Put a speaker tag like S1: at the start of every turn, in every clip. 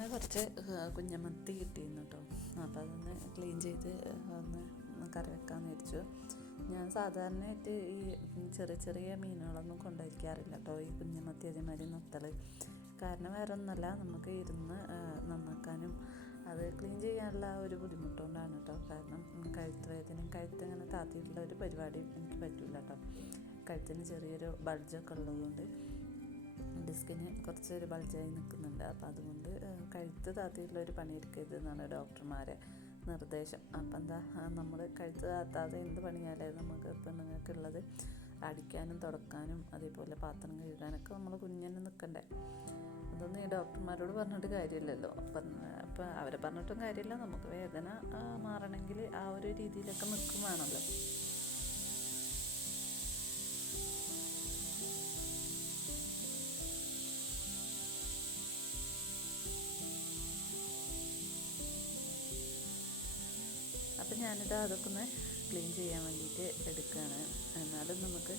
S1: ഇന്ന് കുറച്ച് കുഞ്ഞമത്തി കിട്ടിയിരുന്നു കേട്ടോ അപ്പോൾ അതൊന്ന് ക്ലീൻ ചെയ്ത് ഒന്ന് കറി വെക്കാമെന്ന് വിചാരിച്ചു. ഞാൻ സാധാരണയായിട്ട് ഈ ചെറിയ ചെറിയ മീനുകളൊന്നും കൊണ്ടുവയ്ക്കാറില്ല കേട്ടോ ഈ കുഞ്ഞമത്തി അതേമാതിരി നത്തൽ കാരണം വേറെ ഒന്നല്ല നമുക്ക് ഇരുന്ന് നന്നാക്കാനും അത് ക്ലീൻ ചെയ്യാനുള്ള ഒരു ബുദ്ധിമുട്ടുകൊണ്ടാണ് കേട്ടോ കാരണം കഴുത്ത് വേദനയും കഴുത്ത് ഇങ്ങനെ താത്തിയിട്ടുള്ള ഒരു പരിപാടി എനിക്ക് പറ്റില്ല കേട്ടോ കഴുത്തിന് ചെറിയൊരു ബൾജൊക്കെ ഉള്ളതുകൊണ്ട് ഡിസ്കിന് കുറച്ച് ഒരു ബൾജായി നിൽക്കുന്നുണ്ട്. അപ്പം അതുകൊണ്ട് കഴുത്ത് താത്തിയിട്ടുള്ള ഒരു പണിയെടുക്കരുത് എന്നാണ് ഡോക്ടർമാരെ നിർദ്ദേശം. അപ്പം എന്താ നമ്മൾ കഴുത്ത് താത്താതെ എന്ത് പണിയാലേ നമുക്ക് പെണ്ണുങ്ങൾക്കുള്ളത്? അടിക്കാനും തുടക്കാനും അതേപോലെ പാത്രം കഴുകാനൊക്കെ നമ്മൾ കുഞ്ഞിന് നിൽക്കണ്ടേ? അതൊന്നും ഈ ഡോക്ടർമാരോട് പറഞ്ഞിട്ട് കാര്യമില്ലല്ലോ. അപ്പം അപ്പം അവരെ പറഞ്ഞിട്ടും കാര്യമില്ല. നമുക്ക് വേദന മാറണമെങ്കിൽ ആ ഒരു രീതിയിലൊക്കെ നിൽക്കും ഞാനിത് അതൊക്കെ ഒന്ന് ക്ലീൻ ചെയ്യാൻ വേണ്ടിയിട്ട് എടുക്കുകയാണ് എന്നാലും നമുക്ക്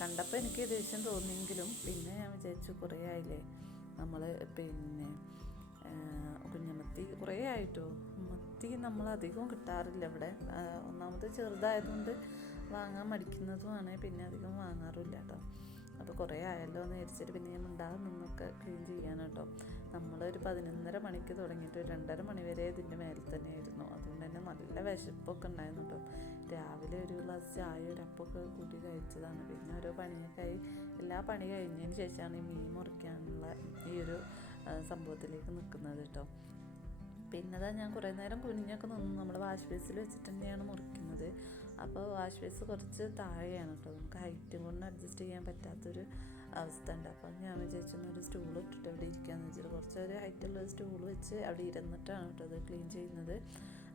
S1: കണ്ടപ്പോൾ എനിക്ക് ദേഷ്യം തോന്നിയെങ്കിലും പിന്നെ ഞാൻ വിചാരിച്ചു കുറേ ആയില്ലേ? നമ്മൾ പിന്നെ കുഞ്ഞമത്തി കുറേ ആയിട്ടോ? മത്തി നമ്മൾ അധികം കിട്ടാറില്ല ഇവിടെ. ഒന്നാമത് ചെറുതായതുകൊണ്ട് വാങ്ങാൻ മടിക്കുന്നതുമാണ്. പിന്നെ അധികം വാങ്ങാറില്ല കേട്ടോ. അപ്പോൾ കുറേ ആയല്ലോ എന്ന് വിചാരിച്ചിട്ട് പിന്നെ ഞാൻ ഉണ്ടാകും നിന്നൊക്കെ ക്ലീൻ ചെയ്യാൻ കേട്ടോ. നമ്മളൊരു പതിനൊന്നര മണിക്ക് തുടങ്ങിയിട്ട് ഒരു രണ്ടര മണി വരെ ഇതിന്റെ മേലെ തന്നെയായിരുന്നു. അതുകൊണ്ട് തന്നെ നല്ല വിശപ്പൊക്കെ ഉണ്ടായിരുന്നു കേട്ടോ. രാവിലെ ഒരു ഗ്ലാസ് ചായ ഒരു അപ്പൊക്കെ കൂട്ടി കഴിച്ചതാണ്. പിന്നെ ഓരോ പണിയൊക്കെ ആയി. എല്ലാ പണി കഴിഞ്ഞതിന് ശേഷമാണ് ഈ മീൻ മുറിക്കാനുള്ള ഈ ഒരു സംഭവത്തിലേക്ക് നിൽക്കുന്നത് കേട്ടോ. പിന്നെതാ ഞാൻ കുറേ നേരം കുനിഞ്ഞൊക്കെ നിന്നു നമ്മൾ വാഷ് ബേസിൽ വെച്ചിട്ട് തന്നെയാണ് മുറിക്കുന്നത്. അപ്പോൾ വാഷ് ബേസ് കുറച്ച് താഴെയാണ് കേട്ടോ. നമുക്ക് ഹൈറ്റ് കൊണ്ട് അഡ്ജസ്റ്റ് ചെയ്യാൻ പറ്റാത്തൊരു അവസ്ഥ ഉണ്ട്. അപ്പോൾ ഞാൻ വിചാരിച്ചു ഒരു സ്റ്റൂൾ ഇട്ടിട്ട് അവിടെ ഇരിക്കാമെന്ന് വെച്ചിട്ട് കുറച്ച് ഒരു ഹൈറ്റുള്ള സ്റ്റൂൾ വെച്ച് അവിടെ ഇരുന്നിട്ടാണ് കേട്ടോ അത് ക്ലീൻ ചെയ്യുന്നത്.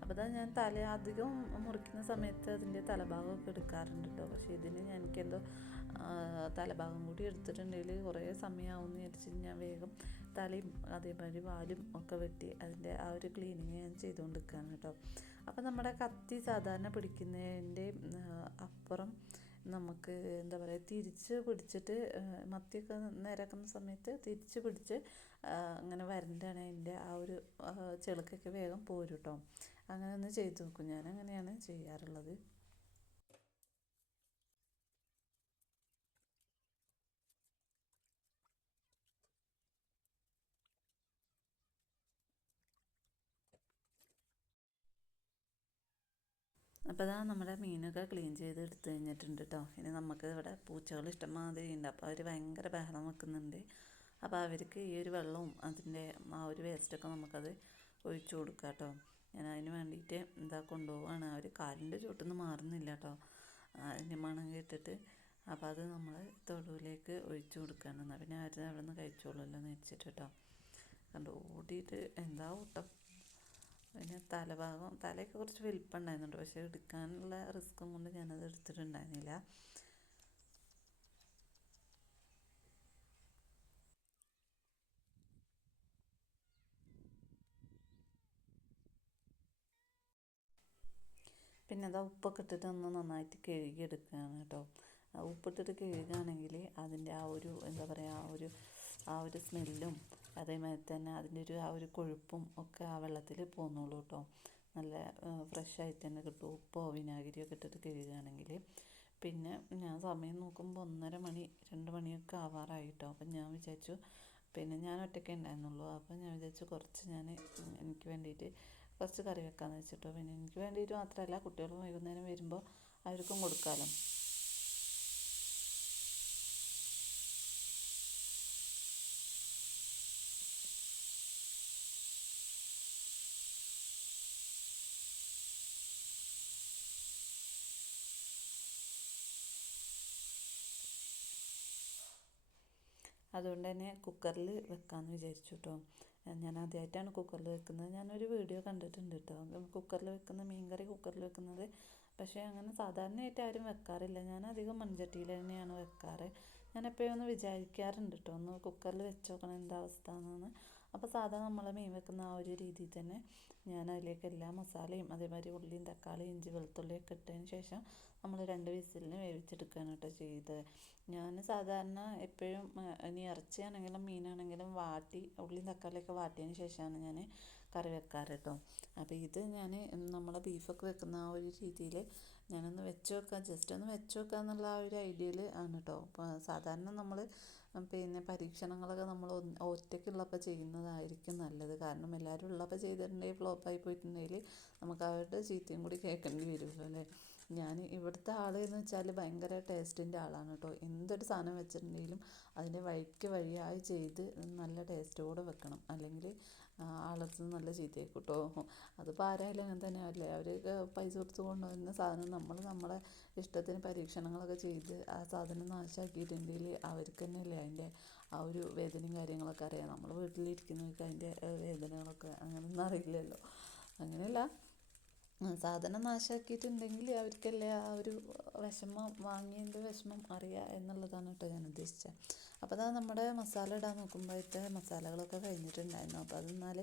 S1: അപ്പോൾ അതാ ഞാൻ തല അധികം മുറിക്കുന്ന സമയത്ത് അതിന്റെ തലഭാഗമൊക്കെ എടുക്കാറുണ്ട് കേട്ടോ. പക്ഷേ ഇതിന് ഞാൻ എനിക്കെന്തോ തലഭാഗം കൂടി എടുത്തിട്ടുണ്ടെങ്കിൽ കുറേ സമയമാവുമെന്ന് വിചാരിച്ചിട്ട് ഞാൻ വേഗം തലയും അതേമാതിരി വാലും ഒക്കെ വെട്ടി അതിന്റെ ആ ഒരു ക്ലീനിങ് ഞാൻ ചെയ്തുകൊണ്ടിരിക്കുകയാണ് കേട്ടോ. അപ്പോൾ നമ്മുടെ കത്തി സാധാരണ പിടിക്കുന്നതിന്റെ അപ്പുറം നമുക്ക് എന്താ പറയുക തിരിച്ച് പിടിച്ചിട്ട് മത്തിയൊക്കെ നിരക്കുന്ന സമയത്ത് തിരിച്ച് പിടിച്ച് അങ്ങനെ വരണ്ടാണ് അതിന്റെ ആ ഒരു ചെളുക്കൊക്കെ വേഗം പോരും കേട്ടോ അങ്ങനെ ഒന്ന് ചെയ്ത് നോക്കും. ഞാൻ അങ്ങനെയാണ് ചെയ്യാറുള്ളത്. അപ്പോൾ ഇതാ നമ്മുടെ മീനൊക്കെ ക്ലീൻ ചെയ്ത് എടുത്തു കഴിഞ്ഞിട്ടുണ്ട് കേട്ടോ ഇനി നമുക്ക് ഇവിടെ പൂച്ചകൾ ഇഷ്ടംമാതിരി ഉണ്ട്. അപ്പോൾ അവർ ഭയങ്കര ബഹളം വെക്കുന്നുണ്ട്. അപ്പോൾ അവർക്ക് ഈ ഒരു വെള്ളവും അതിന്റെ ആ ഒരു വേസ്റ്റൊക്കെ നമുക്കത് ഒഴിച്ചു കൊടുക്കാം കേട്ടോ ഞാൻ അതിന് വേണ്ടിയിട്ട് എന്താ കൊണ്ടുപോവാണ്. അവർ കാലിന്റെ ചുവട്ടിൽ മാറുന്നില്ല കേട്ടോ അതിന്റെ മണം കേട്ടിട്ട്. അപ്പോൾ അത് നമ്മൾ തൊടുവിലേക്ക് ഒഴിച്ചു കൊടുക്കുകയാണ് എന്നാൽ പിന്നെ അവർ അവിടെ നിന്ന് കഴിച്ചോളൂല്ലോ എന്ന് വെച്ചിട്ട് കേട്ടോ കണ്ടു ഓടിയിട്ട് എന്താ ഊട്ടം. പിന്നെ തലഭാഗം തലയൊക്കെ കുറച്ച് വലിപ്പമുണ്ടായിരുന്നുണ്ട് പക്ഷെ എടുക്കാനുള്ള റിസ്ക്കും കൊണ്ട് ഞാനത് എടുത്തിട്ടുണ്ടായിരുന്നില്ല. പിന്നെ അത് ഉപ്പൊക്കെ ഇട്ടിട്ട് ഒന്ന് നന്നായിട്ട് കഴുകിയെടുക്കുകയാണ് കേട്ടോ. ഉപ്പിട്ടിട്ട് കഴുകുകയാണെങ്കിൽ അതിന്റെ ആ ഒരു എന്താ പറയുക ആ ഒരു ആ ഒരു സ്മെല്ലും അതേമാതിരി തന്നെ അതിന്റെ ഒരു ആ ഒരു കൊഴുപ്പും ഒക്കെ ആ വെള്ളത്തിൽ പോന്നോളൂ കേട്ടോ. നല്ല ഫ്രഷ് ആയിട്ട് തന്നെ കിട്ടും. ഉപ്പോ വിനാഗിരിയോ ഒക്കെ ഇട്ടിട്ട് കഴുകുകയാണെങ്കിൽ പിന്നെ ഞാൻ സമയം നോക്കുമ്പോൾ ഒന്നര മണി രണ്ട് മണിയൊക്കെ ആവാറായി കേട്ടോ. അപ്പം ഞാൻ വിചാരിച്ചു പിന്നെ ഞാൻ ഒറ്റയ്ക്കേ ഉണ്ടായിരുന്നുള്ളൂ. അപ്പം ഞാൻ വിചാരിച്ചു കുറച്ച് ഞാൻ എനിക്ക് വേണ്ടിയിട്ട് കുറച്ച് കറി വെക്കാമെന്ന് വെച്ചിട്ടോ. പിന്നെ എനിക്ക് വേണ്ടിയിട്ട് മാത്രമല്ല കുട്ടികൾ വൈകുന്നേരം വരുമ്പോൾ അവർക്കും കൊടുക്കാമല്ലോ അതുകൊണ്ട് തന്നെ കുക്കറിൽ വെക്കാമെന്ന് വിചാരിച്ചു കേട്ടോ ഞാൻ ആദ്യമായിട്ടാണ് കുക്കറിൽ വെക്കുന്നത്. ഞാനൊരു വീഡിയോ കണ്ടിട്ടുണ്ട് കേട്ടോ കുക്കറിൽ വെക്കുന്ന മീൻകറി കുക്കറിൽ വെക്കുന്നത്. പക്ഷേ അങ്ങനെ സാധാരണയായിട്ട് ആരും വെക്കാറില്ല. ഞാൻ അധികം മൺചട്ടിയിൽ തന്നെയാണ് വെക്കാറ്. ഞാൻ എപ്പോഴും ഒന്ന് വിചാരിക്കാറുണ്ട് കേട്ടോ ഒന്ന് കുക്കറിൽ വെച്ച് നോക്കണം എന്താ അവസ്ഥ എന്നൊന്ന്. അപ്പോൾ സാധാ നമ്മൾ മീൻ വെക്കുന്ന ആ ഒരു രീതിയിൽ തന്നെ ഞാൻ അതിലേക്ക് എല്ലാ മസാലയും അതേമാതിരി ഉള്ളിയും തക്കാളിയും ഇഞ്ചി വെളുത്തുള്ളിയൊക്കെ ഇട്ടതിന് ശേഷം നമ്മൾ രണ്ട് വിസിലിന് വേവിച്ചെടുക്കുകയാണ് കേട്ടോ ചെയ്തത്. ഞാൻ സാധാരണ എപ്പോഴും ഇനി ഇറച്ചിയാണെങ്കിലും മീനാണെങ്കിലും വാട്ടി ഉള്ളിയും തക്കാളിയൊക്കെ വാട്ടിയതിന് ശേഷമാണ് ഞാൻ കറി വെക്കാറ് കേട്ടോ. അപ്പോൾ ഇത് ഞാൻ നമ്മളെ ബീഫൊക്കെ വെക്കുന്ന ആ ഒരു രീതിയിൽ ഞാനൊന്ന് വെച്ച് വെക്കാം ജസ്റ്റ് ഒന്ന് വെച്ച് വെക്കാം എന്നുള്ള ആ ഒരു ഐഡിയയിൽ ആണ് കേട്ടോ. സാധാരണ നമ്മൾ പിന്നെ പരീക്ഷണങ്ങളൊക്കെ നമ്മൾ ഒറ്റയ്ക്കുള്ളപ്പോൾ ചെയ്യുന്നതായിരിക്കും നല്ലത്. കാരണം എല്ലാവരും ഉള്ളപ്പോൾ ചെയ്തിട്ടുണ്ടെങ്കിൽ ഫ്ലോപ്പായി പോയിട്ടുണ്ടെങ്കിൽ നമുക്ക് അവരുടെ ചീത്തയും കൂടി കേൾക്കേണ്ടി വരുമല്ലോ അല്ലേ? ഞാൻ ഇവിടുത്തെ ആൾ എന്ന് വെച്ചാൽ ഭയങ്കര ടേസ്റ്റിന്റെ ആളാണ് കേട്ടോ. എന്തൊരു സാധനം വെച്ചിട്ടുണ്ടെങ്കിലും അതിന്റെ വഴിക്ക് വഴിയായി ചെയ്ത് നല്ല ടേസ്റ്റോടെ വെക്കണം. അല്ലെങ്കിൽ ആളടുത്ത് നല്ല ചീത്തയൊക്കെ കേട്ടോ അതിപ്പോൾ ആരായാലും അങ്ങനെ തന്നെ അല്ലേ അവർ പൈസ കൊടുത്ത് കൊണ്ടുവരുന്ന സാധനം നമ്മൾ നമ്മളെ ഇഷ്ടത്തിന് പരീക്ഷണങ്ങളൊക്കെ ചെയ്ത് ആ സാധനം നാശമാക്കിയിട്ടുണ്ടെങ്കിൽ അവർക്ക് തന്നെയല്ലേ അതിന്റെ ആ ഒരു വേദനയും കാര്യങ്ങളൊക്കെ അറിയാം. നമ്മൾ വീട്ടിലിരിക്കുന്നവർക്ക് അതിന്റെ വേദനകളൊക്കെ അങ്ങനെയൊന്നും അറിയില്ലല്ലോ. അങ്ങനെയല്ല. സാധനം നാശമാക്കിയിട്ടുണ്ടെങ്കിൽ അവർക്കല്ലേ ആ ഒരു വിഷമം വാങ്ങിയതിന്റെ വിഷമം അറിയുക എന്നുള്ളതാണ് കേട്ടോ ഞാൻ ഉദ്ദേശിച്ചത്. അപ്പോൾ അത് നമ്മുടെ മസാല ഇടാൻ നോക്കുമ്പോഴത്തെ മസാലകളൊക്കെ കഴിഞ്ഞിട്ടുണ്ടായിരുന്നു. അപ്പോൾ അതെന്നാൽ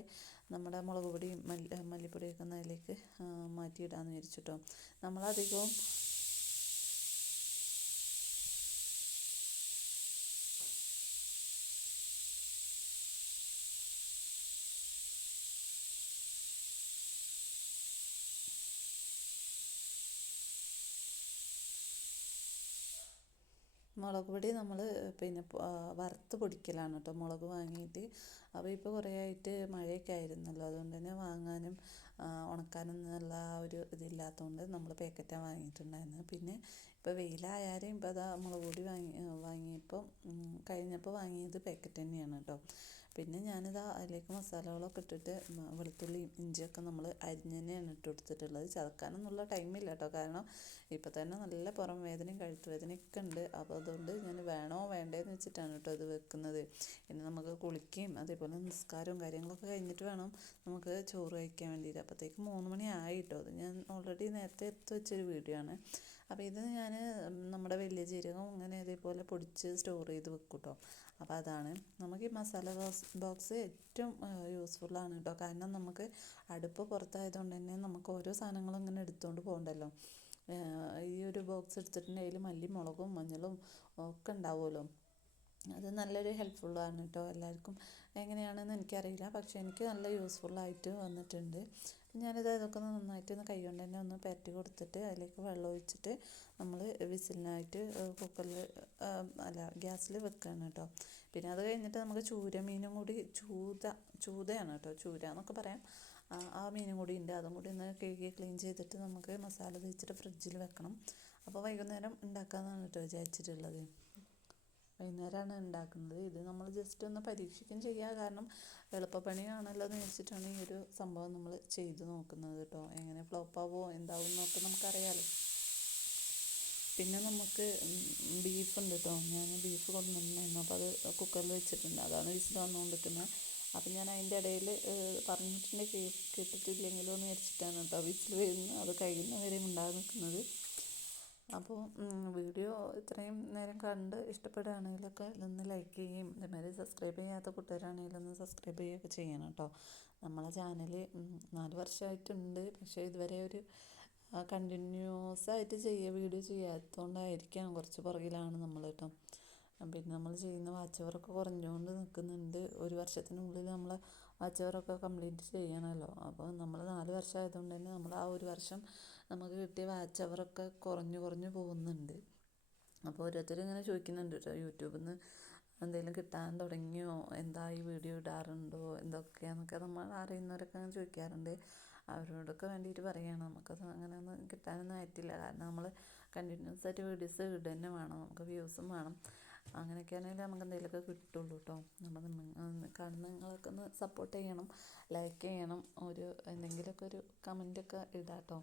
S1: നമ്മുടെ മുളക് പൊടിയും മല്ലി മല്ലിപ്പൊടിയൊക്കെ അതിലേക്ക് മാറ്റിയിടാമെന്ന് വിചാരിച്ചിട്ടോ. നമ്മളധികവും മുളക് പൊടി നമ്മൾ പിന്നെ വറുത്ത് പൊടിക്കലാണ് കേട്ടോ മുളക് വാങ്ങിയിട്ട്. അപ്പോൾ ഇപ്പോൾ കുറേ ആയിട്ട് മഴയൊക്കെ ആയിരുന്നല്ലോ. അതുകൊണ്ട് തന്നെ വാങ്ങാനും ഉണക്കാനും എന്നുള്ള ആ ഒരു ഇതില്ലാത്തതുകൊണ്ട് നമ്മൾ പാക്കറ്റാണ് വാങ്ങിയിട്ടുണ്ടായിരുന്നത്. പിന്നെ ഇപ്പോൾ വെയിലായാലും ഇപ്പോൾ അതാ മുളക് പൊടി വാങ്ങി വാങ്ങിയപ്പോൾ കഴിഞ്ഞപ്പോൾ വാങ്ങിയത് പാക്കറ്റ് തന്നെയാണ് കേട്ടോ പിന്നെ ഞാനിതാ അതിലേക്ക് മസാലകളൊക്കെ ഇട്ടിട്ട് വെളുത്തുള്ളിയും ഇഞ്ചിയൊക്കെ നമ്മൾ അരിഞ്ഞ് തന്നെയാണ് ഇട്ട് കൊടുത്തിട്ടുള്ളത്. ചതക്കാനൊന്നുള്ള ടൈമില്ല കേട്ടോ കാരണം ഇപ്പോൾ തന്നെ നല്ല പുറം വേദനയും കഴുത്ത് വേദനയൊക്കെ ഉണ്ട്. അപ്പോൾ അതുകൊണ്ട് ഞാൻ വേണോ വേണ്ടേന്ന് വെച്ചിട്ടാണ് കേട്ടോ ഇത് വെക്കുന്നത്. ഇനി നമുക്ക് കുളിക്കുകയും അതേപോലെ നിസ്കാരവും കാര്യങ്ങളൊക്കെ കഴിഞ്ഞിട്ട് വേണം നമുക്ക് ചോറ് കഴിക്കാൻ വേണ്ടിയിട്ട്. അപ്പോഴത്തേക്ക് മൂന്ന് മണി ആയി കേട്ടോ അത് ഞാൻ ഓൾറെഡി നേരത്തെ എടുത്ത് വെച്ചൊരു വീഡിയോ ആണ്. അപ്പോൾ ഇത് ഞാൻ നമ്മുടെ വലിയ ജീരകം അങ്ങനെ ഇതേപോലെ പൊടിച്ച് സ്റ്റോർ ചെയ്ത് വെക്കും കേട്ടോ അപ്പോൾ അതാണ്. നമുക്ക് ഈ മസാല ബോക്സ് ഏറ്റവും യൂസ്ഫുള്ളാണ് കേട്ടോ കാരണം നമുക്ക് അടുപ്പ് പുറത്തായതുകൊണ്ട് തന്നെ നമുക്ക് ഓരോ സാധനങ്ങളും ഇങ്ങനെ എടുത്തുകൊണ്ട് പോകണ്ടല്ലോ. ഈ ഒരു ബോക്സ് എടുത്തിട്ടുണ്ടെങ്കിൽ മല്ലി മുളകും മഞ്ഞളും ഒക്കെ ഉണ്ടാവുമല്ലോ. അത് നല്ലൊരു ഹെൽപ്ഫുള്ളാണ് കേട്ടോ എല്ലാവർക്കും എങ്ങനെയാണെന്ന് എനിക്കറിയില്ല. പക്ഷേ എനിക്ക് നല്ല യൂസ്ഫുള്ളായിട്ട് വന്നിട്ടുണ്ട്. ഞാനിത് ഇതൊക്കെ നന്നായിട്ട് ഒന്ന് കൈ കൊണ്ട് തന്നെ ഒന്ന് പരറ്റി കൊടുത്തിട്ട് അതിലേക്ക് വെള്ളം ഒഴിച്ചിട്ട് നമ്മൾ വിസിലിനായിട്ട് കുക്കറിൽ അല്ല ഗ്യാസിൽ വെക്കുകയാണ് കേട്ടോ. പിന്നെ അത് കഴിഞ്ഞിട്ട് നമുക്ക് ചൂര മീനും കൂടി ചൂത ചൂതയാണ് കേട്ടോ ചൂര എന്നൊക്കെ പറയാം. ആ മീനും കൂടി ഉണ്ട്. അതും കൂടി ഒന്ന് കഴുകി ക്ലീൻ ചെയ്തിട്ട് നമുക്ക് മസാല തേച്ചിട്ട് ഫ്രിഡ്ജിൽ വെക്കണം. അപ്പോൾ വൈകുന്നേരം ഉണ്ടാക്കാമെന്നാണ് കേട്ടോ വിചാരിച്ചിട്ടുള്ളത്. വൈകുന്നേരമാണ് ഉണ്ടാക്കുന്നത്. ഇത് നമ്മൾ ജസ്റ്റ് ഒന്ന് പരീക്ഷിക്കും ചെയ്യുക കാരണം എളുപ്പപ്പണിയാണല്ലോ എന്ന് വെച്ചിട്ടാണ് ഈ ഒരു സംഭവം നമ്മൾ ചെയ്ത് നോക്കുന്നത് കേട്ടോ. എങ്ങനെ ഫ്ലോപ്പാവോ എന്താവും എന്നൊക്കെ നമുക്കറിയാലോ. പിന്നെ നമുക്ക് ബീഫ് ഉണ്ട് കേട്ടോ. ഞാൻ ബീഫ് കൊണ്ടുവന്നിരുന്നു. അപ്പോൾ അത് കുക്കറിൽ വെച്ചിട്ടുണ്ട്. അതാണ് വിസിൽ വന്നുകൊണ്ടിരിക്കുന്നത് അപ്പം ഞാൻ അതിന്റെ ഇടയിൽ പറഞ്ഞിട്ടുണ്ടെങ്കിൽ കേട്ടിട്ടില്ലെങ്കിലോ എന്ന് വിചാരിച്ചിട്ടാണ് കേട്ടോ വിസിൽ വരുന്നത്. അത് കഴിയുന്നവരെയും വരെയും നിൽക്കുന്നത് അപ്പോൾ വീഡിയോ ഇത്രയും നേരം കണ്ട് ഇഷ്ടപ്പെടുകയാണെങ്കിലൊക്കെ ഒന്ന് ലൈക്ക് ചെയ്യുകയും ഇതേമാതിരി സബ്സ്ക്രൈബ് ചെയ്യാത്ത കൂട്ടുകാരാണെങ്കിലും ഒന്ന് സബ്സ്ക്രൈബ് ചെയ്യുകയൊക്കെ ചെയ്യണം കേട്ടോ. നമ്മളെ ചാനൽ നാല് വർഷമായിട്ടുണ്ട്. പക്ഷേ ഇതുവരെ ഒരു കണ്ടിന്യൂസ് ആയിട്ട് ചെയ്യുക വീഡിയോ ചെയ്യാത്തതുകൊണ്ടായിരിക്കാം കുറച്ച് പുറകിലാണ് നമ്മൾ കേട്ടോ. പിന്നെ നമ്മൾ ചെയ്യുന്ന വാച്ച് കുറഞ്ഞുകൊണ്ട് നിൽക്കുന്നുണ്ട്. ഒരു വർഷത്തിനുള്ളിൽ നമ്മൾ വാച്ച് അവറൊക്കെ കംപ്ലീറ്റ് ചെയ്യണമല്ലോ അപ്പോൾ നമ്മൾ നാല് വർഷം ആയതുകൊണ്ട് തന്നെ നമ്മൾ ആ ഒരു വർഷം നമുക്ക് കിട്ടിയ വാച്ചവറൊക്കെ കുറഞ്ഞ് കുറഞ്ഞു പോകുന്നുണ്ട്. അപ്പോൾ ഓരോരുത്തർ ഇങ്ങനെ ചോദിക്കുന്നുണ്ട് കേട്ടോ യൂട്യൂബിൽ നിന്ന് എന്തെങ്കിലും കിട്ടാൻ തുടങ്ങിയോ? എന്താ ഈ വീഡിയോ ഇടാറുണ്ടോ? എന്തൊക്കെയാണെന്നൊക്കെ നമ്മൾ അറിയുന്നവരൊക്കെ അങ്ങനെ ചോദിക്കാറുണ്ട്. അവരോടൊക്കെ വേണ്ടിയിട്ട് പറയുകയാണ് നമുക്കത് അങ്ങനെയൊന്നും കിട്ടാനൊന്നും ആയിട്ടില്ല. കാരണം നമ്മൾ കണ്ടിന്യൂസ് ആയിട്ട് വീഡിയോസ് ഇടുക തന്നെ വേണം. നമുക്ക് വ്യൂസും വേണം. അങ്ങനെയൊക്കെ ആണെങ്കിൽ നമുക്ക് എന്തെങ്കിലുമൊക്കെ കിട്ടുള്ളൂ കേട്ടോ നമ്മൾ കാണുന്ന ഒന്ന് സപ്പോർട്ട് ചെയ്യണം ലൈക്ക് ചെയ്യണം ഒരു എന്തെങ്കിലുമൊക്കെ ഒരു കമന്റൊക്കെ ഇടാം കേട്ടോ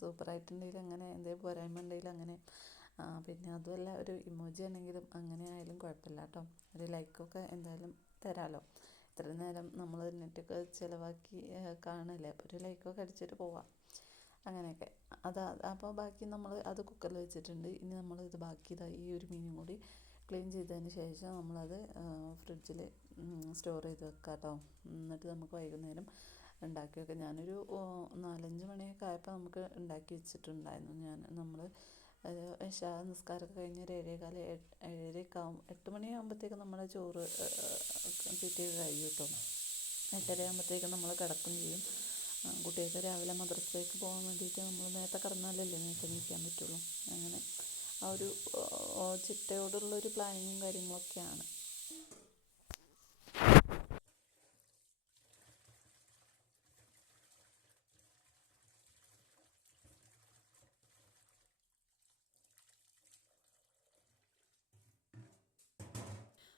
S1: സൂപ്പറായിട്ടുണ്ടെങ്കിൽ അങ്ങനെ എന്തെങ്കിലും പോരായ്മ ഉണ്ടെങ്കിൽ അങ്ങനെ പിന്നെ അതുമല്ല ഒരു ഇമോജി ആണെങ്കിലും അങ്ങനെ ആയാലും കുഴപ്പമില്ല കേട്ടോ ഒരു ലൈക്കൊക്കെ എന്തായാലും തരാമല്ലോ ഇത്ര നേരം നമ്മൾ നെറ്റൊക്കെ ചിലവാക്കി കാണല്ലേ? അപ്പോൾ ഒരു ലൈക്കൊക്കെ അടിച്ചിട്ട് പോവാം. അങ്ങനെയൊക്കെ. അത് അപ്പോൾ ബാക്കി നമ്മൾ അത് കുക്കറിൽ വെച്ചിട്ടുണ്ട്. ഇനി നമ്മൾ ഇത് ബാക്കി ഇതാ ഈ ഒരു മീനും കൂടി ക്ലീൻ ചെയ്തതിന് ശേഷം നമ്മളത് ഫ്രിഡ്ജിൽ സ്റ്റോർ ചെയ്ത് വെക്കാം കേട്ടോ എന്നിട്ട് നമുക്ക് വൈകുന്നേരം ഉണ്ടാക്കി വെക്കാം. ഞാനൊരു നാലഞ്ച് മണിയൊക്കെ ആയപ്പോൾ നമുക്ക് ഉണ്ടാക്കി വെച്ചിട്ടുണ്ടായിരുന്നു. ഞാൻ നമ്മൾ ഇഷാ നിസ്കാരമൊക്കെ കഴിഞ്ഞ് ഒരു ഏഴേകാൽ ഏഴരയൊക്കെ ആവും എട്ട് മണിയാകുമ്പോഴത്തേക്കും നമ്മുടെ ചോറ് തീറ്റയൊക്കെ കഴിയും കേട്ടോ. എട്ടര ആകുമ്പോഴത്തേക്കും നമ്മൾ കിടക്കും ചെയ്യും. കുട്ടികൾക്ക് രാവിലെ മദ്രസയ്ക്ക് പോകാൻ വേണ്ടിയിട്ട് നമ്മൾ നേരത്തെ കിടന്നാലല്ലേ നേരത്തെ നീക്കാൻ പറ്റുള്ളൂ. അങ്ങനെ. ആ ഒരു ചിട്ടയോടുള്ളൊരു പ്ലാനിങ്ങും കാര്യങ്ങളൊക്കെയാണ്.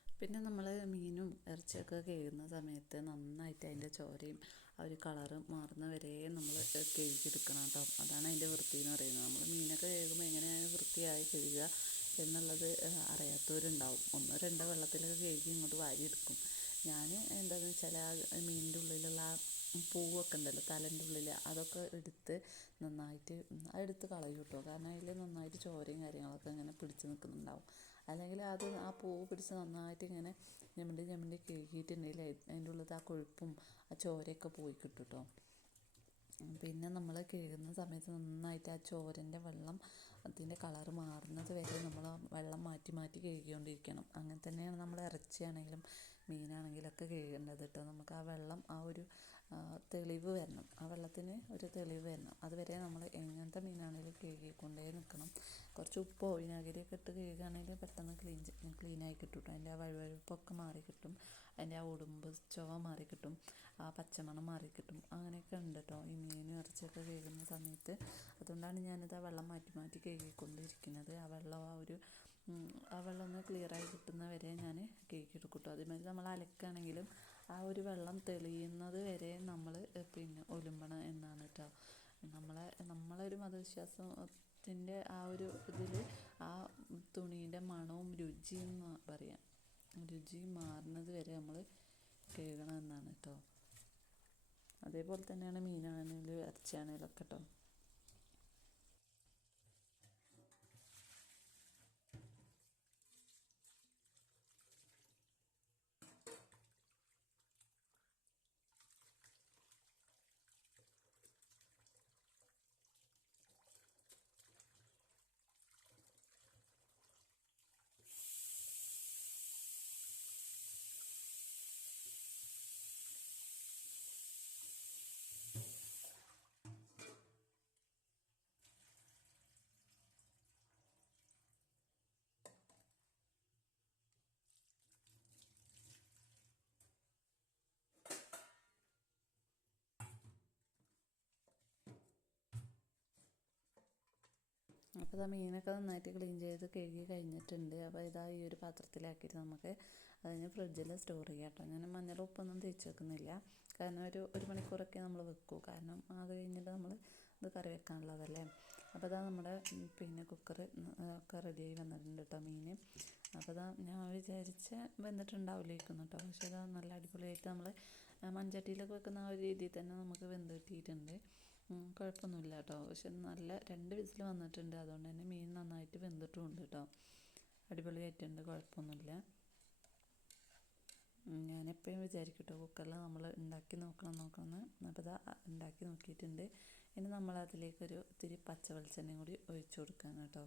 S1: പിന്നെ നമ്മൾ മീനും ഇറച്ചിയൊക്കെ കഴുകുന്ന സമയത്ത് നന്നായിട്ട് അതിന്റെ ചോരയും ആ ഒരു കളറ് മാറുന്ന വരെ നമ്മൾ കഴുകിയെടുക്കണം കേട്ടോ. അതാണ് അതിന്റെ വൃത്തി എന്ന് പറയുന്നത്. നമ്മൾ മീനൊക്കെ കഴുകുമ്പോൾ എങ്ങനെയാണ് വൃത്തിയായി കഴുകുക എന്നുള്ളത് അറിയാത്തവരുണ്ടാവും. ഒന്നോ രണ്ടോ വെള്ളത്തിലൊക്കെ കഴുകി ഇങ്ങോട്ട് വാരിയെടുക്കും. ഞാൻ എന്താണെന്ന് വെച്ചാൽ ആ മീനിന്റെ ഉള്ളിലുള്ള ആ പൂവൊക്കെ ഉണ്ടല്ലോ തലന്റെ ഉള്ളിൽ അതൊക്കെ എടുത്ത് നന്നായിട്ട് അതെടുത്ത് കളയും കേട്ടോ. കാരണം അതിൽ നന്നായിട്ട് ചോരയും കാര്യങ്ങളൊക്കെ ഇങ്ങനെ പിടിച്ച് നിൽക്കുന്നുണ്ടാവും അല്ലെങ്കിൽ അത് ആ പൂവ് പിടിച്ച് നന്നായിട്ട് ഇങ്ങനെ ഞമ്മണ്ടി ഞമ്മണ്ടി കഴുകിയിട്ടുണ്ടെങ്കിൽ അതിന്റെ ഉള്ളിലത്തെ ആ കൊഴുപ്പും ആ ചോരയൊക്കെ പോയി കിട്ടും കേട്ടോ പിന്നെ നമ്മൾ കഴുകുന്ന സമയത്ത് നന്നായിട്ട് ആ ചോരന്റെ വെള്ളം അതിന്റെ കളറ് മാറുന്നത് വരെ നമ്മൾ വെള്ളം മാറ്റി മാറ്റി കഴുകിക്കൊണ്ടിരിക്കണം. അങ്ങനെ തന്നെയാണ് നമ്മൾ ഇറച്ചിയാണെങ്കിലും മീനാണെങ്കിലും ഒക്കെ കഴുകേണ്ടത് കേട്ടോ. നമുക്ക് ആ വെള്ളം ആ ഒരു തെളിവ് വരണം. ആ വെള്ളത്തിന് ഒരു തെളിവ് വരണം. അതുവരെ നമ്മൾ എങ്ങനത്തെ മീനാണെങ്കിലും കഴുകിക്കൊണ്ടേ നിൽക്കണം കുറച്ച് ഉപ്പോ വിനാഗിരിയൊക്കെ ഇട്ട് കഴുകുകയാണെങ്കിൽ പെട്ടെന്ന് ക്ലീൻ ക്ലീനായി കിട്ടും അതിന്റെ ആ വഴുവഴുപ്പൊക്കെ മാറി കിട്ടും. അതിന്റെ ആ ഉടുമ്പ് ചുവ മാറി കിട്ടും. ആ പച്ചമണം മാറി കിട്ടും. അങ്ങനെയൊക്കെ ഉണ്ട് കേട്ടോ ഈ മീൻ ഇറച്ചിയൊക്കെ കഴുകുന്ന സമയത്ത് അതുകൊണ്ടാണ് ഞാനിത് ആ വെള്ളം മാറ്റി മാറ്റി കഴുകിക്കൊണ്ടിരിക്കുന്നത്. ആ വെള്ളം ആ ഒരു ആ വെള്ളം ഒന്ന് ക്ലിയറായി കിട്ടുന്ന വരെ ഞാൻ കഴുകിയെടുക്കും കേട്ടോ അതേമാതിരി നമ്മൾ അലക്കുകയാണെങ്കിലും ആ ഒരു വെള്ളം തെളിയുന്നത് വരെ നമ്മൾ പിന്നെ ഒലുമ്പണം എന്നാണ് കേട്ടോ നമ്മളെ നമ്മളൊരു മതവിശ്വാസത്തിന്റെ ആ ഒരു ഇതിൽ ആ തുണീന്റെ മണവും രുചിയും എന്ന് പറയാം. രുചി മാറുന്നത് വരെ നമ്മൾ കഴുകണം എന്നാണ് കേട്ടോ അതേപോലെ തന്നെയാണ് മീനാണെങ്കിലും ഇറച്ചിയാണെങ്കിലും ഒക്കെ കേട്ടോ അപ്പോൾ ഇതാ മീനൊക്കെ നന്നായിട്ട് ക്ലീൻ ചെയ്ത് കഴുകി കഴിഞ്ഞിട്ടുണ്ട്. അപ്പോൾ ഇതാ ഈ ഒരു പാത്രത്തിലാക്കിയിട്ട് നമുക്ക് അതിന് ഫ്രിഡ്ജിൽ സ്റ്റോർ ചെയ്യാം കേട്ടോ ഞാൻ മഞ്ഞൾ ഉപ്പൊന്നും തേച്ച് വെക്കുന്നില്ല കാരണം ഒരു ഒരു മണിക്കൂറൊക്കെ നമ്മൾ വെക്കൂ. കാരണം അത് കഴിഞ്ഞിട്ട് നമ്മൾ ഇത് കറി വെക്കാനുള്ളതല്ലേ? അപ്പോൾ ഇതാ നമ്മുടെ പിന്നെ കുക്കർ ഒക്കെ റെഡിയായി വന്നിട്ടുണ്ട് കേട്ടോ മീൻ അപ്പോൾ ഇതാ ഞാൻ വിചാരിച്ച വെന്തിട്ടുണ്ടാവില്ലേക്കുന്നു കേട്ടോ പക്ഷേ ഇതാ നല്ല അടിപൊളിയായിട്ട് നമ്മൾ മൺചട്ടിയിലൊക്കെ വെക്കുന്ന ആ ഒരു രീതിയിൽ തന്നെ നമുക്ക് വെന്ത് കിട്ടിയിട്ടുണ്ട്. കുഴപ്പമൊന്നുമില്ല കേട്ടോ പക്ഷെ നല്ല രണ്ട് വിസിൽ വന്നിട്ടുണ്ട്. അതുകൊണ്ട് തന്നെ മീൻ നന്നായിട്ട് വെന്തിട്ടുമുണ്ട് കേട്ടോ. അടിപൊളിയായിട്ടുണ്ട് കുഴപ്പമൊന്നുമില്ല. ഞാനെപ്പോഴും വിചാരിക്കും കേട്ടോ കുക്കറിൽ നമ്മൾ ഉണ്ടാക്കി നോക്കണം നോക്കണം അപ്പോൾ ഇതാ ഉണ്ടാക്കി നോക്കിയിട്ടുണ്ട്. ഇനി നമ്മൾ അതിലേക്കൊരു ഇത്തിരി പച്ച വെളിച്ചെണ്ണയും കൂടി ഒഴിച്ചു കൊടുക്കണം കേട്ടോ